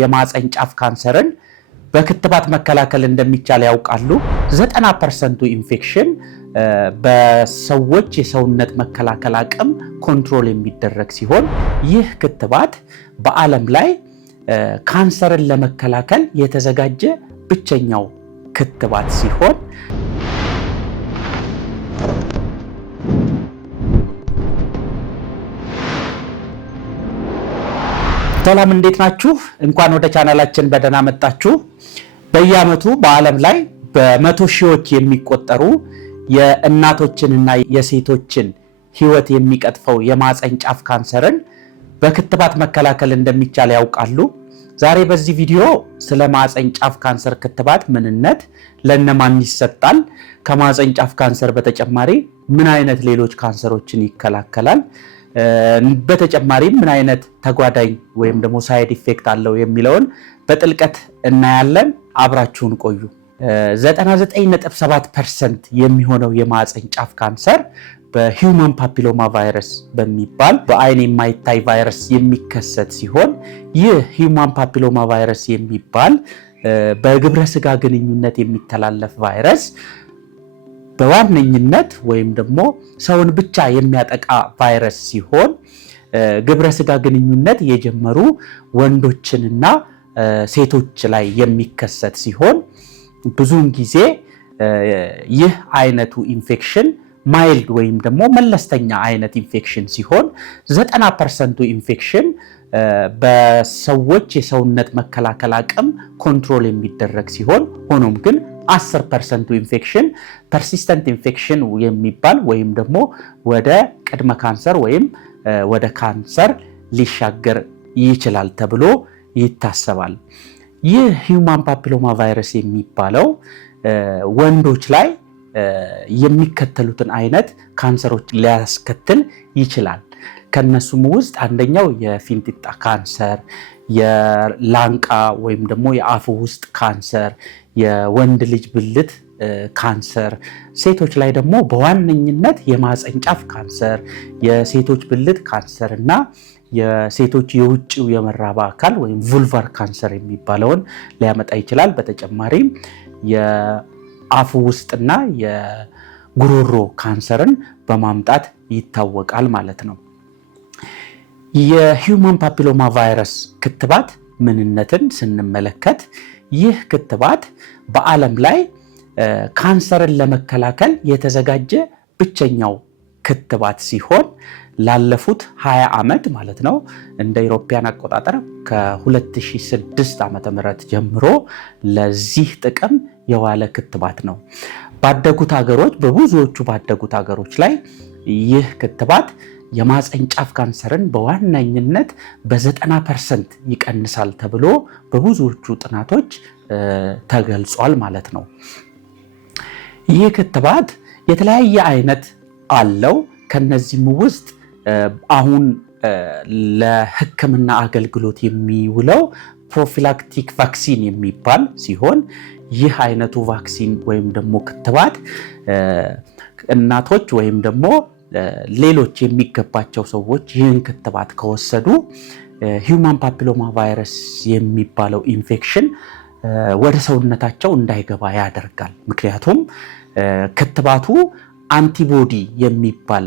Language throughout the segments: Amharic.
የማህፀን ጫፍ ካንሰርን በክትባት መከላከል እንደሚቻል ያውቃሉ። 90% ኢንፌክሽን በሰዎች የሰውነት መከላከል አቅም ኮንትሮል የሚደረግ ሲሆን ይህ ክትባት በዓለም ላይ ካንሰርን ለመከላከል የተዘጋጀ ብቸኛው ክትባት ሲሆን ሰላም እንዴት ናችሁ? እንኳን ወደ ቻናላችን በደህና መጣችሁ። በየዓመቱ በዓለም ላይ በመቶ ሺዎች የሚቆጠሩ የእናቶችንና የሴቶችን ሕይወት የሚቀጥፈው የማህፀን ጫፍ ካንሰርን በክትባት መከላከል እንደሚቻል ያውቃሉ? ዛሬ በዚህ ቪዲዮ ስለ ማህፀን ጫፍ ካንሰር ክትባት ምንነት፣ ለነማን ይሰጣል፣ ከማህፀን ጫፍ ካንሰር በተጨማሪ ምን አይነት ሌሎች ካንሰሮችን ይከላከላል፣ በተጨማሪም ምን አይነት ተጓዳኝ ወይም ደግሞ ሳይድ ኢፌክት አለው የሚለውን በጥልቀት እናያለን። አብራችሁን ቆዩ። 99.7% የሚሆነው የማህፀን ጫፍ ካንሰር በሂውማን ፓፒሎማ ቫይረስ በሚባል በአይን የማይታይ ቫይረስ የሚከሰት ሲሆን ይህ ሂውማን ፓፒሎማ ቫይረስ የሚባል በግብረ ስጋ ግንኙነት የሚተላለፍ ቫይረስ በዋነኝነት ወይም ደግሞ ሰውን ብቻ የሚያጠቃ ቫይረስ ሲሆን ግብረ ስጋ ግንኙነት የጀመሩ ወንዶችንና ሴቶች ላይ የሚከሰት ሲሆን ብዙውን ጊዜ ይህ አይነቱ ኢንፌክሽን ማይልድ ወይም ደግሞ መለስተኛ አይነት ኢንፌክሽን ሲሆን 90% ኢንፌክሽን በሰዎች የሰውነት መከላከል አቅም ኮንትሮል የሚደረግ ሲሆን ሆኖም ግን 10% ኢንፌክሽን ፐርሲስተንት ኢንፌክሽን የሚባል ወይም ደግሞ ወደ ቅድመ ካንሰር ወይም ወደ ካንሰር ሊሻገር ይችላል ተብሎ ይታሰባል። ይህ ሂውማን ፓፒሎማ ቫይረስ የሚባለው ወንዶች ላይ የሚከተሉትን አይነት ካንሰሮች ሊያስከትል ይችላል። ከነሱም ውስጥ አንደኛው የፊንጢጣ ካንሰር፣ የላንቃ ወይም ደግሞ የአፍ ውስጥ ካንሰር፣ የወንድ ልጅ ብልት ካንሰር፣ ሴቶች ላይ ደግሞ በዋነኝነት የማህፀን ጫፍ ካንሰር፣ የሴቶች ብልት ካንሰር እና የሴቶች የውጭው የመራባ አካል ወይም vulvar ካንሰር የሚባለውን ሊያመጣ ይችላል። በተጨማሪም የአፍ ውስጥና የጉሮሮ ካንሰርን በማምጣት ይታወቃል ማለት ነው። የሂውማን ፓፒሎማ ቫይረስ ክትባት ምንነትን ስንመለከት ይህ ክትባት በዓለም ላይ ካንሰርን ለመከላከል የተዘጋጀ ብቸኛው ክትባት ሲሆን ላለፉት 20 ዓመት ማለት ነው እንደ ኢሮፒያን አቆጣጠር ከ2006 ዓመተ ምህረት ጀምሮ ለዚህ ጥቅም የዋለ ክትባት ነው። ባደጉት ሀገሮች በብዙዎቹ ባደጉት ሀገሮች ላይ ይህ ክትባት የማህፀን ጫፍ ካንሰርን በዋነኝነት በ90% ይቀንሳል ተብሎ በብዙዎቹ ጥናቶች ተገልጿል ማለት ነው። ይህ ክትባት የተለያየ አይነት አለው። ከነዚህም ውስጥ አሁን ለሕክምና አገልግሎት የሚውለው ፕሮፊላክቲክ ቫክሲን የሚባል ሲሆን ይህ አይነቱ ቫክሲን ወይም ደግሞ ክትባት እናቶች ወይም ደግሞ ሌሎች የሚገባቸው ሰዎች ይህን ክትባት ከወሰዱ ሂውማን ፓፒሎማ ቫይረስ የሚባለው ኢንፌክሽን ወደ ሰውነታቸው እንዳይገባ ያደርጋል። ምክንያቱም ክትባቱ አንቲቦዲ የሚባል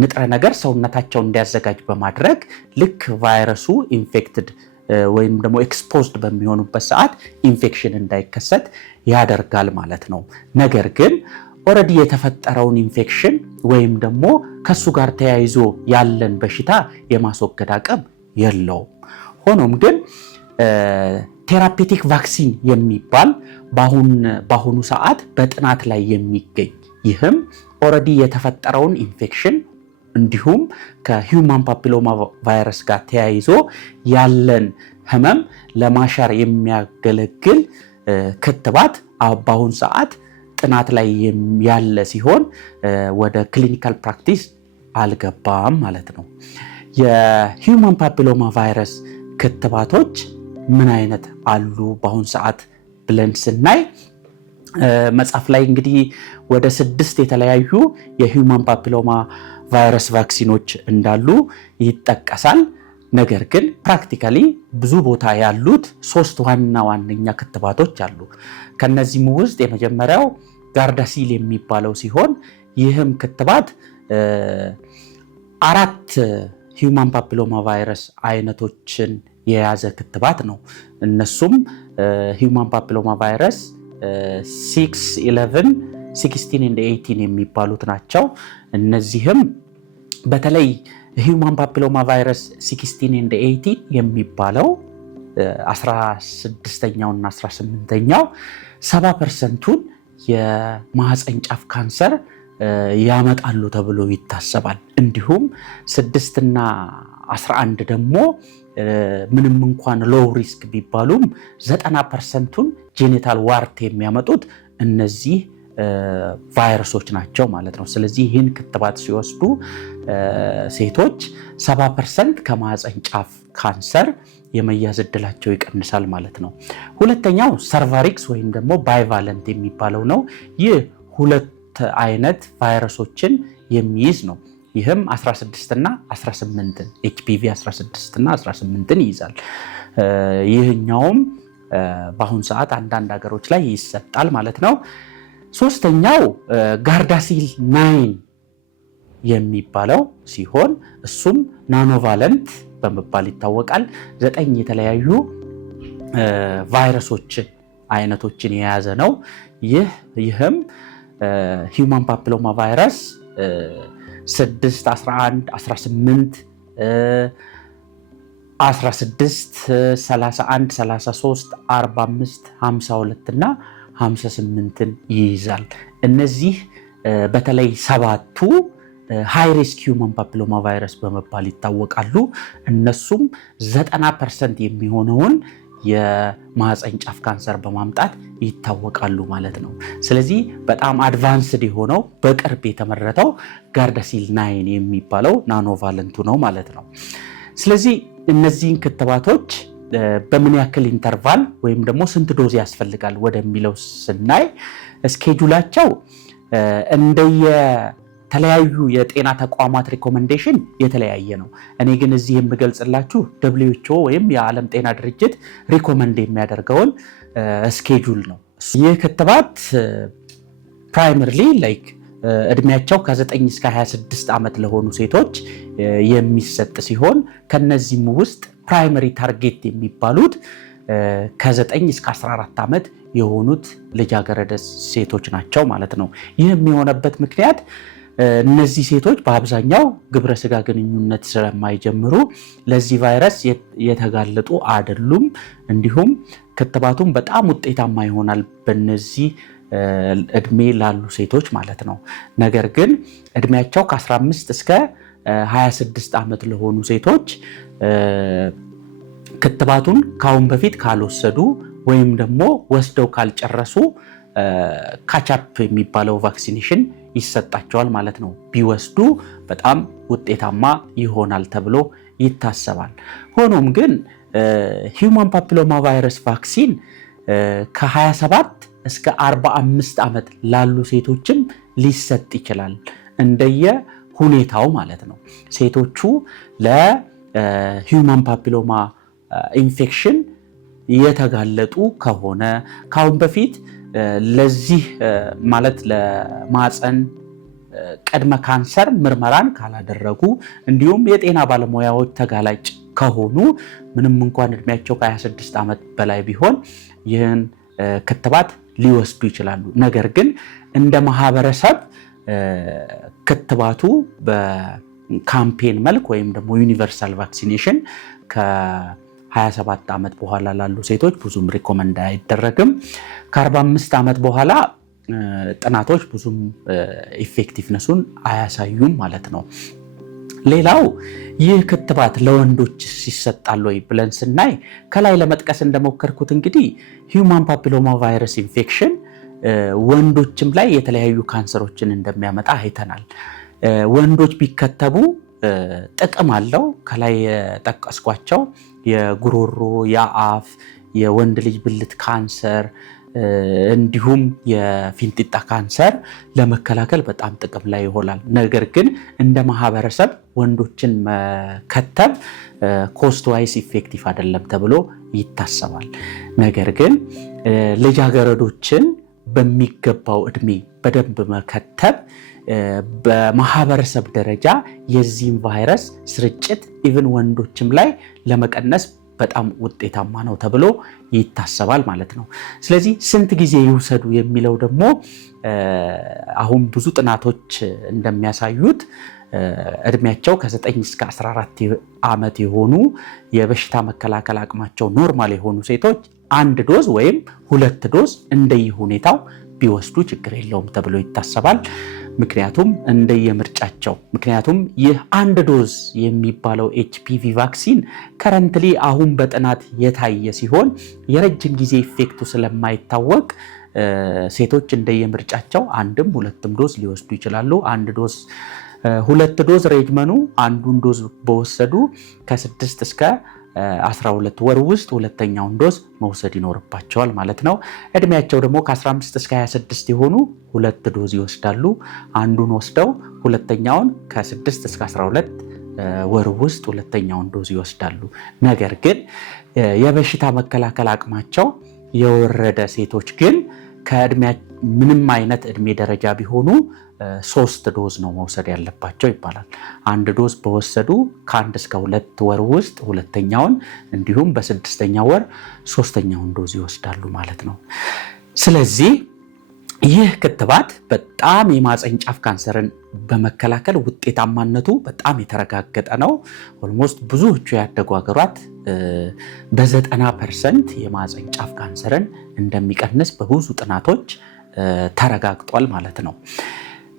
ንጥረ ነገር ሰውነታቸው እንዲያዘጋጅ በማድረግ ልክ ቫይረሱ ኢንፌክትድ ወይም ደግሞ ኤክስፖዝድ በሚሆኑበት ሰዓት ኢንፌክሽን እንዳይከሰት ያደርጋል ማለት ነው። ነገር ግን ኦልሬዲ የተፈጠረውን ኢንፌክሽን ወይም ደግሞ ከሱ ጋር ተያይዞ ያለን በሽታ የማስወገድ አቅም የለውም። ሆኖም ግን ቴራፔቲክ ቫክሲን የሚባል በአሁኑ ሰዓት በጥናት ላይ የሚገኝ ይህም ኦልሬዲ የተፈጠረውን ኢንፌክሽን እንዲሁም ከሂውማን ፓፒሎማ ቫይረስ ጋር ተያይዞ ያለን ህመም ለማሻር የሚያገለግል ክትባት በአሁኑ ሰዓት ጥናት ላይ ያለ ሲሆን ወደ ክሊኒካል ፕራክቲስ አልገባም ማለት ነው። የሂውማን ፓፒሎማ ቫይረስ ክትባቶች ምን አይነት አሉ በአሁኑ ሰዓት ብለን ስናይ መጽሐፍ ላይ እንግዲህ ወደ 6 የተለያዩ የሂውማን ፓፒሎማ ቫይረስ ቫክሲኖች እንዳሉ ይጠቀሳል። ነገር ግን ፕራክቲካሊ ብዙ ቦታ ያሉት 3 ዋነኛ ክትባቶች አሉ። ከነዚህም ውስጥ የመጀመሪያው ጋርዳሲል የሚባለው ሲሆን ይህም ክትባት 4 ሂውማን ፓፒሎማ ቫይረስ አይነቶችን የያዘ ክትባት ነው። እነሱም ሂውማን ፓፒሎማ ቫይረስ 6፣ 11፣ 16 እና 18 የሚባሉት ናቸው። እነዚህም በተለይ ሂውማን ፓፒሎማ ቫይረስ 16 እና 18 የሚባለው 16ኛውና 18ኛው 70%ቱን የማህፀን ጫፍ ካንሰር ያመጣሉ ተብሎ ይታሰባል። እንዲሁም 6 እና 11 ደግሞ ምንም እንኳን ሎው ሪስክ ቢባሉም 90%ቱን ጄኒታል ዋርት የሚያመጡት እነዚህ ቫይረሶች ናቸው ማለት ነው። ስለዚህ ይህን ክትባት ሲወስዱ ሴቶች 70% ከማህፀን ጫፍ ካንሰር የመያዝ ዕድላቸው ይቀንሳል ማለት ነው። ሁለተኛው ሰርቫሪክስ ወይም ደግሞ ባይቫለንት የሚባለው ነው። ይህ 2 አይነት ቫይረሶችን የሚይዝ ነው። ይህም 16 እና 18 ኤችፒቪ 16 እና 18ን ይይዛል። ይህኛውም በአሁኑ ሰዓት አንዳንድ ሀገሮች ላይ ይሰጣል ማለት ነው። ሶስተኛው ጋርዳሲል 9 የሚባለው ሲሆን እሱም ናኖቫለንት በመባል ይታወቃል። 9 የተለያዩ ቫይረሶችን አይነቶችን የያዘ ነው። ይህም ሂውማን ፓፒሎማ ቫይረስ 6፣ 11፣ 18፣ 16፣ 31፣ 33፣ 45፣ 52 እና 58ን ይይዛል። እነዚህ በተለይ 7ቱ ሃይ ሪስክ ሂውማን ፓፒሎማ ቫይረስ በመባል ይታወቃሉ። እነሱም 90% የሚሆነውን የማህፀን ጫፍ ካንሰር በማምጣት ይታወቃሉ ማለት ነው። ስለዚህ በጣም አድቫንስድ የሆነው በቅርብ የተመረተው ጋርዳሲል 9 የሚባለው ናኖቫለንቱ ነው ማለት ነው። ስለዚህ እነዚህን ክትባቶች በምን ያክል ኢንተርቫል ወይም ደግሞ ስንት ዶዝ ያስፈልጋል ወደሚለው ስናይ ስኬጁላቸው እንደየተለያዩ የጤና ተቋማት ሪኮመንዴሽን የተለያየ ነው። እኔ ግን እዚህ የምገልጽላችሁ WHO ወይም የዓለም ጤና ድርጅት ሪኮመንድ የሚያደርገውን ስኬጁል ነው። ይህ ክትባት ፕራይመርሊ እድሜያቸው ከ9 እስከ 26 ዓመት ለሆኑ ሴቶች የሚሰጥ ሲሆን ከነዚህም ውስጥ ፕራይመሪ ታርጌት የሚባሉት ከ9 እስከ 14 ዓመት የሆኑት ልጃገረድ ሴቶች ናቸው ማለት ነው። ይህ የሚሆነበት ምክንያት እነዚህ ሴቶች በአብዛኛው ግብረ ስጋ ግንኙነት ስለማይጀምሩ ለዚህ ቫይረስ የተጋለጡ አይደሉም። እንዲሁም ክትባቱም በጣም ውጤታማ ይሆናል በእነዚህ እድሜ ላሉ ሴቶች ማለት ነው። ነገር ግን እድሜያቸው ከ15 እስከ 26 ዓመት ለሆኑ ሴቶች ክትባቱን ካሁን በፊት ካልወሰዱ ወይም ደግሞ ወስደው ካልጨረሱ ካቻፕ የሚባለው ቫክሲኔሽን ይሰጣቸዋል ማለት ነው። ቢወስዱ በጣም ውጤታማ ይሆናል ተብሎ ይታሰባል። ሆኖም ግን ሂውማን ፓፒሎማ ቫይረስ ቫክሲን ከ27 እስከ 45 ዓመት ላሉ ሴቶችም ሊሰጥ ይችላል እንደየ ሁኔታው ማለት ነው። ሴቶቹ ለሂውማን ፓፒሎማ ኢንፌክሽን የተጋለጡ ከሆነ ካሁን በፊት ለዚህ ማለት ለማህፀን ቅድመ ካንሰር ምርመራን ካላደረጉ እንዲሁም የጤና ባለሙያዎች ተጋላጭ ከሆኑ ምንም እንኳን እድሜያቸው ከ26 ዓመት በላይ ቢሆን ይህን ክትባት ሊወስዱ ይችላሉ። ነገር ግን እንደ ማህበረሰብ ክትባቱ በካምፔን መልክ ወይም ደግሞ ዩኒቨርሳል ቫክሲኔሽን ከ27 ዓመት በኋላ ላሉ ሴቶች ብዙም ሪኮመንድ አይደረግም። ከ45 ዓመት በኋላ ጥናቶች ብዙም ኢፌክቲቭነሱን አያሳዩም ማለት ነው። ሌላው ይህ ክትባት ለወንዶች ይሰጣል ወይ ብለን ስናይ ከላይ ለመጥቀስ እንደሞከርኩት እንግዲህ ሂውማን ፓፒሎማ ቫይረስ ኢንፌክሽን ወንዶችም ላይ የተለያዩ ካንሰሮችን እንደሚያመጣ አይተናል። ወንዶች ቢከተቡ ጥቅም አለው። ከላይ የጠቀስኳቸው የጉሮሮ፣ የአፍ፣ የወንድ ልጅ ብልት ካንሰር፣ እንዲሁም የፊንጢጣ ካንሰር ለመከላከል በጣም ጥቅም ላይ ይሆናል። ነገር ግን እንደ ማህበረሰብ ወንዶችን መከተብ ኮስት ዋይስ ኢፌክቲቭ አይደለም ተብሎ ይታሰባል። ነገር ግን ልጃገረዶችን በሚገባው እድሜ በደንብ መከተብ በማህበረሰብ ደረጃ የዚህን ቫይረስ ስርጭት ኢቭን ወንዶችም ላይ ለመቀነስ በጣም ውጤታማ ነው ተብሎ ይታሰባል ማለት ነው። ስለዚህ ስንት ጊዜ ይውሰዱ የሚለው ደግሞ አሁን ብዙ ጥናቶች እንደሚያሳዩት እድሜያቸው ከ9 እስከ 14 ዓመት የሆኑ የበሽታ መከላከል አቅማቸው ኖርማል የሆኑ ሴቶች 1 ዶዝ ወይም 2 ዶዝ እንደየሁኔታው ቢወስዱ ችግር የለውም ተብሎ ይታሰባል። ምክንያቱም እንደየምርጫቸው ምክንያቱም ይህ 1 ዶዝ የሚባለው HPV ቫክሲን ከረንትሊ አሁን በጥናት የታየ ሲሆን የረጅም ጊዜ ኢፌክቱ ስለማይታወቅ ሴቶች እንደየምርጫቸው 1ም 2ም ዶዝ ሊወስዱ ይችላሉ። 1 ዶዝ 2 ዶዝ ሬጅመኑ አንዱን ዶዝ በወሰዱ ከ6 እስከ 12 ወር ውስጥ ሁለተኛውን ዶዝ መውሰድ ይኖርባቸዋል ማለት ነው። እድሜያቸው ደግሞ ከ15 እስከ 26 የሆኑ 2 ዶዝ ይወስዳሉ። አንዱን ወስደው ሁለተኛውን ከ6 እስከ 12 ወር ውስጥ ሁለተኛውን ዶዝ ይወስዳሉ። ነገር ግን የበሽታ መከላከል አቅማቸው የወረደ ሴቶች ግን ምንም አይነት እድሜ ደረጃ ቢሆኑ 3 ዶዝ ነው መውሰድ ያለባቸው ይባላል። 1 ዶዝ በወሰዱ ከ1 እስከ 2 ወር ውስጥ ሁለተኛውን እንዲሁም በ6ኛ ወር 3ኛውን ዶዝ ይወስዳሉ ማለት ነው። ስለዚህ ይህ ክትባት በጣም የማህፀን ጫፍ ካንሰርን በመከላከል ውጤታማነቱ በጣም የተረጋገጠ ነው። ኦልሞስት ብዙዎቹ ያደጉ ሀገራት በ90% የማህፀን ጫፍ ካንሰርን እንደሚቀንስ በብዙ ጥናቶች ተረጋግጧል ማለት ነው።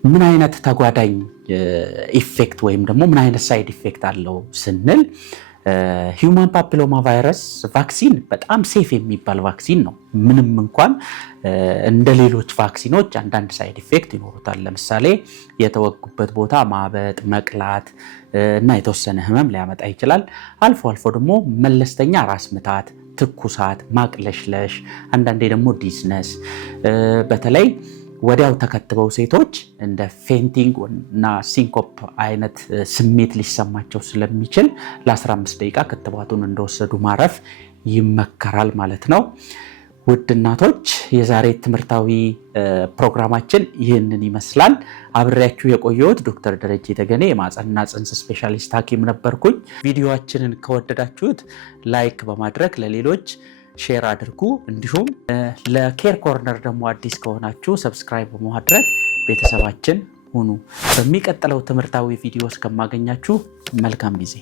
ምን አይነት ተጓዳኝ ኢፌክት ወይም ደግሞ ምን አይነት ሳይድ ኢፌክት አለው ስንል ሂውማን ፓፒሎማ ቫይረስ ቫክሲን በጣም ሴፍ የሚባል ቫክሲን ነው። ምንም እንኳን እንደ ሌሎች ቫክሲኖች አንዳንድ ሳይድ ኢፌክት ይኖሩታል። ለምሳሌ የተወጉበት ቦታ ማበጥ፣ መቅላት እና የተወሰነ ህመም ሊያመጣ ይችላል። አልፎ አልፎ ደግሞ መለስተኛ ራስ ምታት፣ ትኩሳት፣ ማቅለሽለሽ፣ አንዳንዴ ደግሞ ዲስነስ በተለይ ወዲያው ተከትበው ሴቶች እንደ ፌንቲንግ እና ሲንኮፕ አይነት ስሜት ሊሰማቸው ስለሚችል ለ15 ደቂቃ ክትባቱን እንደወሰዱ ማረፍ ይመከራል ማለት ነው። ውድ እናቶች የዛሬ ትምህርታዊ ፕሮግራማችን ይህንን ይመስላል። አብሬያችሁ የቆየሁት ዶክተር ደረጀ ተገኔ የማህፀንና ጽንስ ስፔሻሊስት ሐኪም ነበርኩኝ። ቪዲዮአችንን ከወደዳችሁት ላይክ በማድረግ ለሌሎች ሼር አድርጉ። እንዲሁም ለኬር ኮርነር ደግሞ አዲስ ከሆናችሁ ሰብስክራይብ በማድረግ ቤተሰባችን ሁኑ። በሚቀጥለው ትምህርታዊ ቪዲዮ እስከማገኛችሁ መልካም ጊዜ